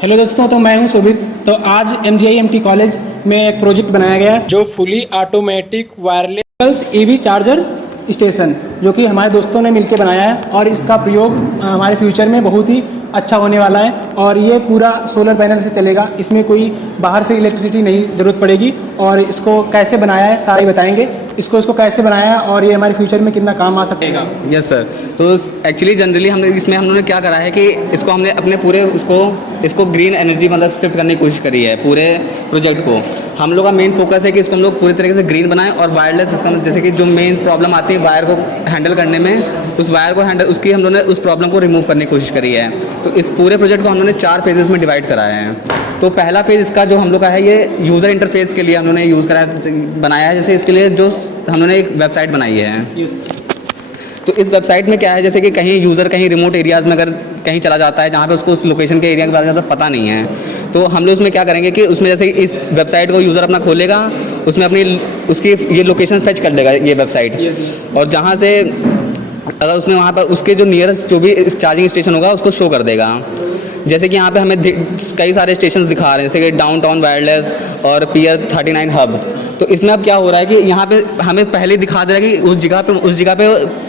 Hello दोस्तों, तो मैं हूं शोभित। तो आज MGIMT कॉलेज में एक प्रोजेक्ट बनाया गया है जो fully automatic wireless EV charger station, जो कि हमारे दोस्तों ने मिलकर बनाया है और इसका प्रयोग हमारे फ्यूचर में बहुत ही अच्छा होने वाला है। और ये पूरा सोलर पैनल से चलेगा, इसमें कोई बाहर से इलेक्ट्रिसिटी नहीं ज़रूरत पड़ेगी। और इसको कैसे बनाया है सारा ही बताएंगे, इसको कैसे बनाया है और ये हमारे फ्यूचर में कितना काम आ सकेगा। Yes sir. तो एक्चुअली जनरली हम लोगों ने क्या करा है कि इसको हमने अपने पूरे इसको ग्रीन एनर्जी मतलब शिफ्ट करने की कोशिश करी है। पूरे प्रोजेक्ट को हम लोग का मेन फोकस है कि इसको हम लोग पूरी तरीके से ग्रीन बनाएं और वायरलेस इसका जैसे कि जो मेन प्रॉब्लम आती है वायर को हैंडल करने में, उस वायर को हैंडल उसकी हम लोगों ने उस प्रॉब्लम को रिमूव करने की कोशिश करी है। तो इस पूरे प्रोजेक्ट को हम लोगों ने 4 फेजेस में डिवाइड कराया है। तो पहला फेज़ इसका जो हम लोग का है, ये यूज़र इंटरफेस के लिए हम लोगों ने यूज़ करा बनाया है। जैसे इसके लिए जो हम लोगों ने एक वेबसाइट बनाई है। तो इस वेबसाइट में क्या है, जैसे कि कहीं यूज़र कहीं रिमोट एरियाज़ में अगर कहीं चला जाता है जहाँ पे उसको उस लोकेशन के एरिया के बारे में ज़्यादा पता नहीं है, तो हम लोग उसमें क्या करेंगे कि उसमें जैसे इस वेबसाइट को यूज़र अपना खोलेगा, उसमें अपनी उसकी ये लोकेशन फेच कर लेगा ये वेबसाइट, और जहाँ से अगर उसने वहाँ पर उसके जो नियरेस्ट जो भी चार्जिंग स्टेशन होगा उसको शो कर देगा। जैसे कि यहाँ पे हमें कई सारे स्टेशंस दिखा रहे हैं, जैसे कि डाउनटाउन वायरलेस और पियर 39 हब। तो इसमें अब क्या हो रहा है कि यहाँ पे हमें पहले दिखा दे रहा है कि उस जगह पे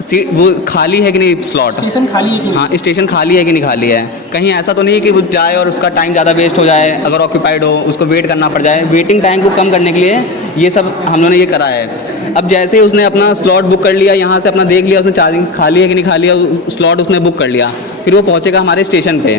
सीट वो खाली है कि नहीं, स्लॉट स्टेशन खाली है कि नहीं? हाँ, स्टेशन खाली है कि नहीं खाली है। कहीं ऐसा तो नहीं है कि वो जाए और उसका टाइम ज़्यादा वेस्ट हो जाए, अगर ऑक्यूपाइड हो उसको वेट करना पड़ जाए। वेटिंग टाइम को कम करने के लिए ये सब हम लोगों ने ये करा है। अब जैसे ही उसने अपना स्लॉट बुक कर लिया, यहाँ से अपना देख लिया उसने चार्जिंग खाली है कि नहीं खाली है, स्लॉट उसने बुक कर लिया, फिर वो पहुँचेगा हमारे स्टेशन पे।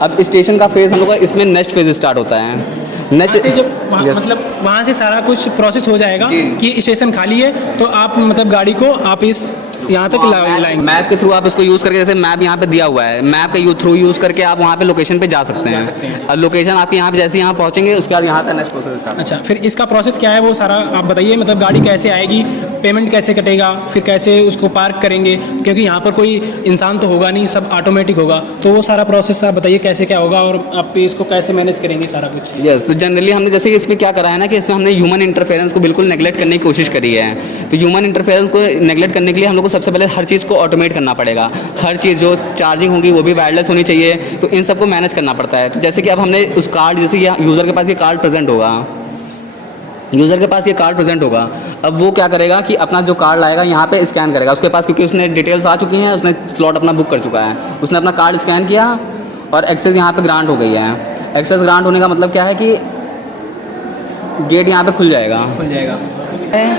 अब स्टेशन का फेज़ हम लोग का इसमें नेक्स्ट फेज़ स्टार्ट होता है। नेक्स्ट मतलब वहाँ से सारा कुछ प्रोसेस हो जाएगा कि स्टेशन खाली है, तो आप मतलब गाड़ी को आप इस यहाँ तक लाएंगे। मैप के थ्रू आप इसको यूज़ करके, जैसे मैप यहाँ पे दिया हुआ है, मैप के थ्रू यूज़ करके आप वहाँ पे लोकेशन पे जा सकते हैं। और लोकेशन आपके यहाँ पे जैसे यहाँ पहुँचेंगे उसके बाद यहाँ का नेक्स्ट प्रोसेस स्टार्ट। अच्छा, फिर इसका प्रोसेस क्या है वो सारा आप बताइए। मतलब गाड़ी कैसे आएगी, पेमेंट कैसे कटेगा, फिर कैसे उसको पार्क करेंगे, क्योंकि यहाँ पर कोई इंसान तो होगा नहीं, सब ऑटोमेटिक होगा। तो वो सारा प्रोसेस आप बताइए कैसे क्या होगा और आप इसको कैसे मैनेज करेंगे सारा कुछ। यस, तो जनरली हमने जैसे कि इसमें क्या करा है ना कि इसमें हमने ह्यूमन इंटरफेरेंस को बिल्कुल नेगलेक्ट करने की कोशिश करी है। तो ह्यूमन इंटरफेरेंस को नेगलेक्ट करने के लिए हम लोग को सबसे पहले हर चीज़ को ऑटोमेट करना पड़ेगा। हर चीज़ जो चार्जिंग होगी वो भी वायरलेस होनी चाहिए, तो इन सबको मैनेज करना पड़ता है। तो जैसे कि अब हमने उस कार्ड, जैसे यूज़र के पास ये कार्ड प्रेजेंट होगा, अब वो क्या करेगा कि अपना जो कार्ड लाएगा यहाँ पे स्कैन करेगा उसके पास, क्योंकि उसने डिटेल्स आ चुकी हैं, उसने स्लॉट अपना बुक कर चुका है, उसने अपना कार्ड स्कैन किया और एक्सेस यहाँ पे ग्रांट हो गई है। एक्सेस ग्रांट होने का मतलब क्या है कि गेट यहाँ पे खुल जाएगा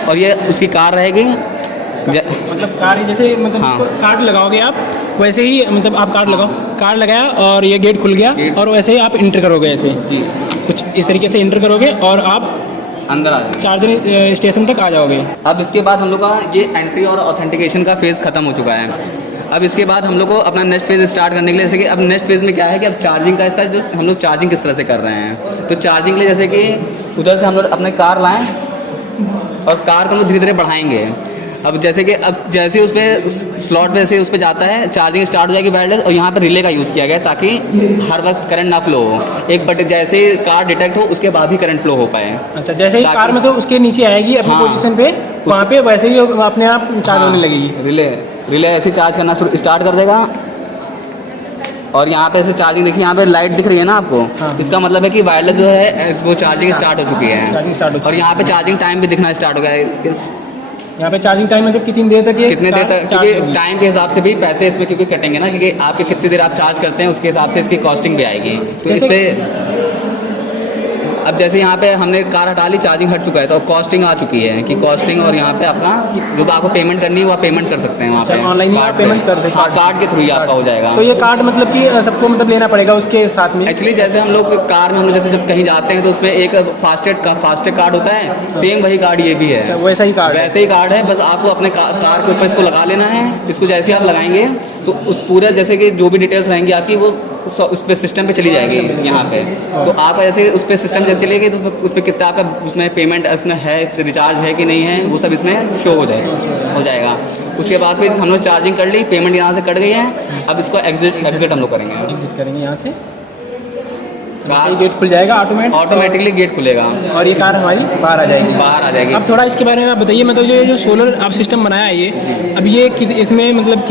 और ये उसकी कार रहेगी। मतलब कार जैसे मतलब हाँ। कार्ड लगाओगे आप, वैसे ही मतलब आप कार्ड लगाया और ये गेट खुल गया और वैसे ही आप इंटर करोगे, ऐसे जी कुछ इस तरीके से इंटर करोगे और आप अंदर आ जाएंगे, चार्जिंग स्टेशन तक आ जाओगे। अब इसके बाद हम लोग का ये एंट्री और ऑथेंटिकेशन का फेज़ ख़त्म हो चुका है। अब इसके बाद हम लोग को अपना नेक्स्ट फेज़ स्टार्ट करने के लिए, जैसे कि अब नेक्स्ट फेज़ में क्या है कि अब चार्जिंग का इसका जो हम लोग चार्जिंग किस तरह से कर रहे हैं। तो चार्जिंग के लिए जैसे कि उधर से हम लोग अपने कार लाएँ और कार को हम लोग धीरे धीरे बढ़ाएंगे। अब जैसे कि जैसे उस पर स्लॉट पे जैसे उस पर जाता है, चार्जिंग स्टार्ट हो जाएगी वायरलेस, और यहाँ पर रिले का यूज़ किया गया ताकि हर वक्त करंट ना फ्लो हो। एक बट जैसे कार डिटेक्ट हो उसके बाद ही करंट फ्लो हो पाए। अच्छा, जैसे ही कार मतलब उसके नीचे आएगी अपनी पोजीशन पे, वहाँ पे वैसे ही अपने आप चार्ज होने लगेगी। रिले ऐसे चार्ज करना स्टार्ट कर देगा। और यहाँ पे ऐसे चार्जिंग देखिए, यहाँ पे लाइट दिख रही है ना आपको, इसका मतलब है कि वायरलेस जो है वो चार्जिंग स्टार्ट हो चुकी है। और यहाँ पे चार्जिंग टाइम भी दिखना स्टार्ट हो गया है। यहाँ पे चार्जिंग टाइम मतलब कितनी देर तक, क्योंकि टाइम के हिसाब से भी पैसे इसमें क्योंकि कटेंगे ना, क्योंकि आपके कितनी देर आप चार्ज करते हैं उसके हिसाब से इसकी कॉस्टिंग भी आएगी। तो इस पर अब जैसे यहाँ पे हमने कार हटा ली, चार्जिंग हट चुका है, तो कॉस्टिंग आ चुकी है कि कॉस्टिंग, और यहाँ पे अपना जो आपको पेमेंट करनी है वो आप पेमेंट कर सकते हैं वहाँ पे ऑनलाइन पेमेंट कर सकते हैं। कार्ड के थ्रू ही आपका हो जाएगा। तो ये कार्ड मतलब कि सबको मतलब लेना पड़ेगा उसके साथ में। एक्चुअली जैसे हम लोग कार में हम जैसे जब कहीं जाते हैं तो उसमें एक फास्टैग कार्ड होता है, सेम वही कार्ड ये भी है। वैसा ही कार्ड है, बस आपको अपने कार के ऊपर इसको लगा लेना है। इसको जैसे आप लगाएंगे तो उस पूरा जैसे कि जो भी डिटेल्स रहेंगी आपकी वो उस पर सिस्टम पे चली जाएगी यहाँ पे। तो आप ऐसे उस पर सिस्टम जैसे चलेगी तो उस पर कितना आपका उसमें पेमेंट उसमें है, रिचार्ज है कि नहीं है, वो सब इसमें शो हो जाएगा। उसके बाद फिर हम लोग चार्जिंग कर ली, पेमेंट यहाँ से कट गई है। अब इसको एग्जिट हम लोग करेंगे यहाँ से। गेट खुल जाएगा ऑटोमेटिकली गेट खुलेगा और ये कार हमारी बाहर आ जाएगी। अब थोड़ा इसके बारे में आप बताइए, मतलब ये जो सोलर आप सिस्टम बनाया है ये, अब ये इसमें मतलब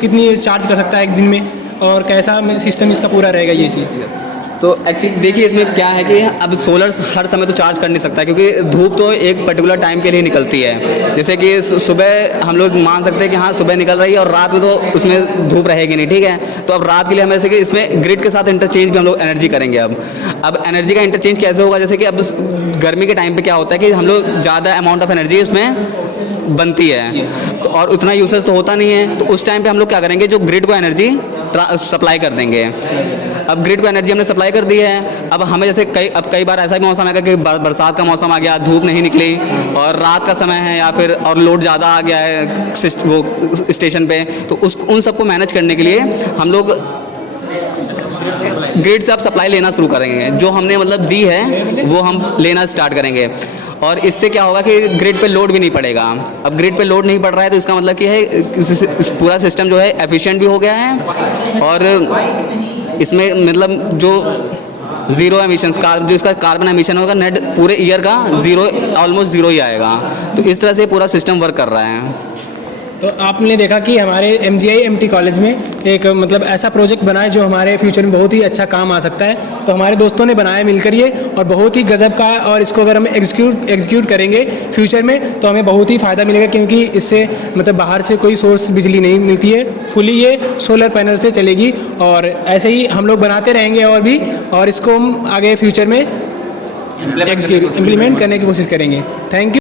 कितनी चार्ज कर सकता है एक दिन में, और कैसा सिस्टम इसका पूरा रहेगा ये चीज़। तो एक्चुअली देखिए इसमें क्या है कि अब सोलर हर समय तो चार्ज कर नहीं सकता, क्योंकि धूप तो एक पर्टिकुलर टाइम के लिए निकलती है। जैसे कि सुबह हम लोग मान सकते हैं कि हाँ सुबह निकल रही है और रात में तो उसमें धूप रहेगी नहीं, ठीक है। तो अब रात के लिए हम ऐसे कि इसमें ग्रिड के साथ इंटरचेंज भी हम लोग एनर्जी करेंगे। अब एनर्जी का इंटरचेंज कैसे होगा, जैसे कि अब गर्मी के टाइम पर क्या होता है कि हम लोग ज़्यादा अमाउंट ऑफ एनर्जी उसमें बनती है, तो और उतना यूसेज तो होता नहीं है। तो उस टाइम पे हम लोग क्या करेंगे, जो ग्रिड को एनर्जी सप्लाई कर देंगे। अब ग्रिड को एनर्जी हमने सप्लाई कर दी है। अब हमें जैसे कई बार ऐसा भी मौसम आएगा कि बरसात का मौसम आ गया, धूप नहीं निकली और रात का समय है या फिर और लोड ज़्यादा आ गया है वो स्टेशन पे, तो उन सबको मैनेज करने के लिए हम लोग ग्रिड से अब सप्लाई लेना शुरू करेंगे। जो हमने मतलब दी है वो हम लेना स्टार्ट करेंगे, और इससे क्या होगा कि ग्रिड पे लोड भी नहीं पड़ेगा। अब ग्रिड पे लोड नहीं पड़ रहा है तो इसका मतलब क्या है, पूरा सिस्टम जो है एफिशिएंट भी हो गया है, और इसमें मतलब जो ज़ीरो एमिशन जो इसका कार्बन एमिशन होगा नेट पूरे ईयर का ऑलमोस्ट ज़ीरो ही आएगा। तो इस तरह से पूरा सिस्टम वर्क कर रहा है। तो आपने देखा कि हमारे MGI-MT कॉलेज में एक मतलब ऐसा प्रोजेक्ट बना है जो हमारे फ्यूचर में बहुत ही अच्छा काम आ सकता है। तो हमारे दोस्तों ने बनाया मिलकर ये, और बहुत ही गजब का है, और इसको अगर हम एग्जीक्यूट करेंगे फ्यूचर में तो हमें बहुत ही फ़ायदा मिलेगा, क्योंकि इससे मतलब बाहर से कोई सोर्स बिजली नहीं मिलती है, फुली ये सोलर पैनल से चलेगी। और ऐसे ही हम लोग बनाते रहेंगे और भी, और इसको हम आगे फ्यूचर में इम्प्लीमेंट करने की कोशिश करेंगे। Thank you.